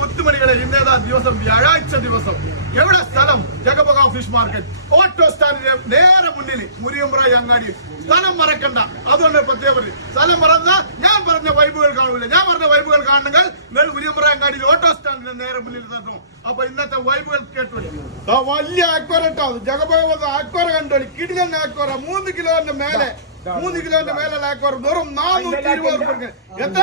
മുത്തുമണികളെ ഇന്നേതാ ദിവസം വ്യാഴാഴ്ച ദിവസം എവിടെ സ്ഥലം ജഗബഗ ഫിഷ് മാർക്കറ്റ് ഓട്ടോ സ്റ്റാൻഡിന്റെ നേരെ മുന്നിൽ മുരിയമ്പ്രായി അങ്ങാടി സ്ഥലം മറക്കണ്ട. അതുകൊണ്ട് പ്രത്യേകം സ്ഥലം മറന്ന ഞാൻ പറഞ്ഞ വൈബുകൾ കാണൂല. ഞാൻ പറഞ്ഞ വൈബുകൾ കാണണമെങ്കിൽ നിങ്ങൾ മുരിയമ്പ്രായി അങ്ങാടിയിൽ ഓട്ടോ സ്റ്റാൻഡിന്റെ നേരെ മുന്നിൽ തരണം. അപ്പൊ ഇന്നത്തെ വൈബുകൾ കേട്ടു. വലിയ ആക്വറ കേട്ടോ, ജഗബഗ ആക്വറ കണ്ടോളി. കിടിലൻ ആക്വറ 3 കിലോന്റെ മേലെ 3 കിലോന്റെ മേലുള്ള ആക്വറ വെറും 420 രൂപ. എത്ര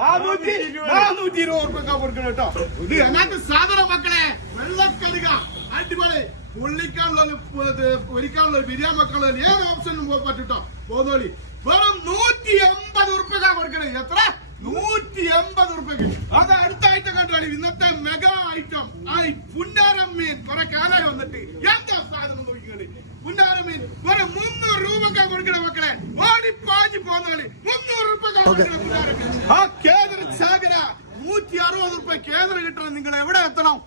420 രൂപ കൊടുക്കണം കേട്ടോ. ഇത് അതിനകത്ത് സാധനം മക്കളെ വെള്ളക്കളിക അടിപൊളി പൊരിക്കാനുള്ള ബിരിയാണി മക്കളുള്ള ഏത് ഓപ്ഷനും പറ്റൂട്ടോ. പോന്നോളി വെറും 180 രൂപ കൊടുക്കണേ. എത്ര 180 രൂപയ്ക്ക്. അത് അടുത്ത ഐറ്റം കണ്ടോളി. ഇന്നത്തെ മെഗാ ഐറ്റം പുന്നാരം മീൻ. കുറെ കാലായി വന്നിട്ട് എന്താ സാധനം നോക്കിക്കോളി. പുന്നാരം മീൻ വെറും 300 രൂപക്കാ കൊടുക്കണ മക്കളെ. ഓടിപ്പാഞ്ഞ് പോന്നോളി 300 രൂപക്കാ കൊടുക്കണ. ആ കേന്ദ്ര സാഗര 160 രൂപ കേന്ദ്ര കിട്ടണം. നിങ്ങൾ എവിടെ എത്തണം?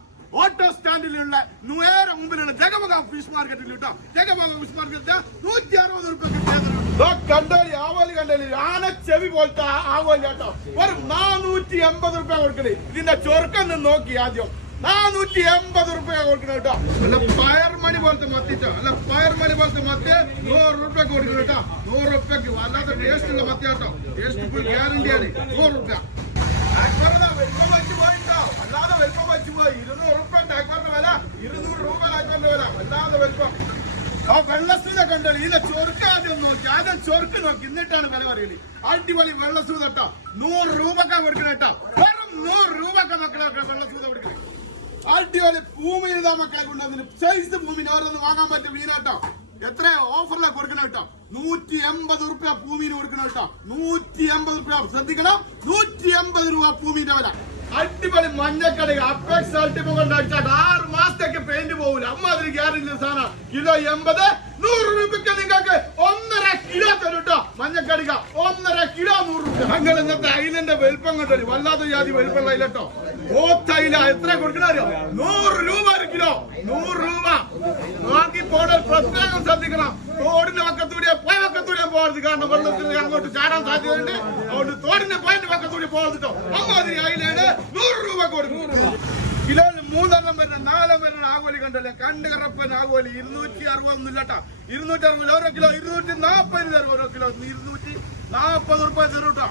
ഓട്ടോ സ്റ്റാൻഡിലുള്ള നേരെ മുമ്പിലുള്ള ജഗബഗ ഫിഷ് മാർക്കറ്റിൽ കേട്ടോ. ജഗബഗ ഫിഷ് മാർക്കറ്റ് 160 രൂപ കണ്ടോലി. ആവോലി കണ്ടോലി. ആന ചെവി പോലത്തെ ആവോലി കേട്ടോ. വെറും 480 രൂപ കൊടുക്കണേ. ഇതിന്റെ ചൊറുക്കൊന്ന് നോക്കി ആദ്യം 480 രൂപ കൊടുക്കണം കേട്ടോ. അല്ല പയർമണി പോലത്തെ മത്തിട്ടോ. അല്ല പയർമണി പോലത്തെ മത്തി 100 രൂപ കൊടുക്കണം കേട്ടോ. 100 രൂപയ്ക്ക് വല്ലാത്ത ടേസ്റ്റ് ഉള്ള മത്തി കേട്ടോ. ടേസ്റ്റ് ഫുൾ ഗ്യാരണ്ടിയാണ്. 100 രൂപ. വലിപ്പം വെച്ച് പോയിട്ടോ. അല്ലാതെ വലിപ്പം വെച്ച് പോയി 200 രൂപ ആക്വറിന്റെ വില. 200 രൂപ ആക്വറിന്റെ വില. അല്ലാതെ വലിപ്പം. ആ വെള്ളസൂതൊക്കെ ഉണ്ടല്ലോ. ഇതിന്റെ ചൊറുക്ക് ആദ്യം നോക്കി. ആദ്യം ചൊറുക്ക് നോക്കി എന്നിട്ടാണ് വില പറയല്. അടിപൊളി വെള്ളസൂത കേട്ടോ. 100 രൂപക്കാ കൊടുക്കണ കേട്ടോ. വെറും 100 രൂപക്കാ മക്കളെ വെള്ളസൂത കൊടുക്കണേ. അടിപൊളി ഭൂമിയിൽ ഇതാ മക്കളെ കൊണ്ടുവന്നിട്ട് സൈസ് ഭൂമിന് ഓരോന്ന് വാങ്ങാൻ പറ്റും മീനാട്ടോ. എത്ര ഓഫറിലാ കൊടുക്കണം കേട്ടോ. 180 രൂപ ഭൂമിന് കൊടുക്കണം കേട്ടോ. 180 രൂപ. ശ്രദ്ധിക്കണം, 180 രൂപ ഭൂമിന്റെ വില. അടിപൊളി മഞ്ഞക്കട അപ്പെക്സ് അൾട്ടിമ കൊണ്ടാച്ചാൽ 6 മാസത്തേക്ക് പെയിന്റ് പോകില്ല. അമ്മാതിരി ഗ്യാരണ്ടി സാധനം. കിലോ 80. 100 രൂപയ്ക്ക് നിങ്ങൾക്ക് 1.5 കിലോ തരും കേട്ടോ. മഞ്ഞക്കടിക 1.5 കിലോ 100 രൂപ. അങ്ങനെ ഇന്നത്തെ അയിലിന്റെ വലിപ്പം കണ്ടോ. വല്ലാത്ത ജാതി വലിപ്പമുള്ള അയിലട്ടോ. ഓത്തയില എത്ര കൊടുക്കണോ? 100 രൂപ ഒരു കിലോ. 100 രൂപ. ബാക്കി പോണൽ പ്രത്യേകം ശ്രദ്ധിക്കണം. തോടിന്റെ പക്കത്തൂടിയെ പോയ പക്കത്തൂടിയെ പോകരുത്. കാരണം വെള്ളത്തിൽ അങ്ങോട്ട് ചാടാൻ സാധ്യതയുണ്ട്. അതുകൊണ്ട് തോടിന്റെ പോയിന്റ് പക്കത്തൂടി പോകരുതോ. അമ്മാതിരി അയിലാണ് 100 രൂപ കൊടുക്കും. കിലോന് 3 എണ്ണം വരുന്ന 4 എണ്ണം വരുന്ന ആകോലി കണ്ടല്ലേ. കണ്ട് കറപ്പൻ ആകോലി 260 ഇല്ലട്ടാ. 260 ഓരോ കിലോ 240 തരും. ഓരോ കിലോ 240 രൂപ തരും കേട്ടോ.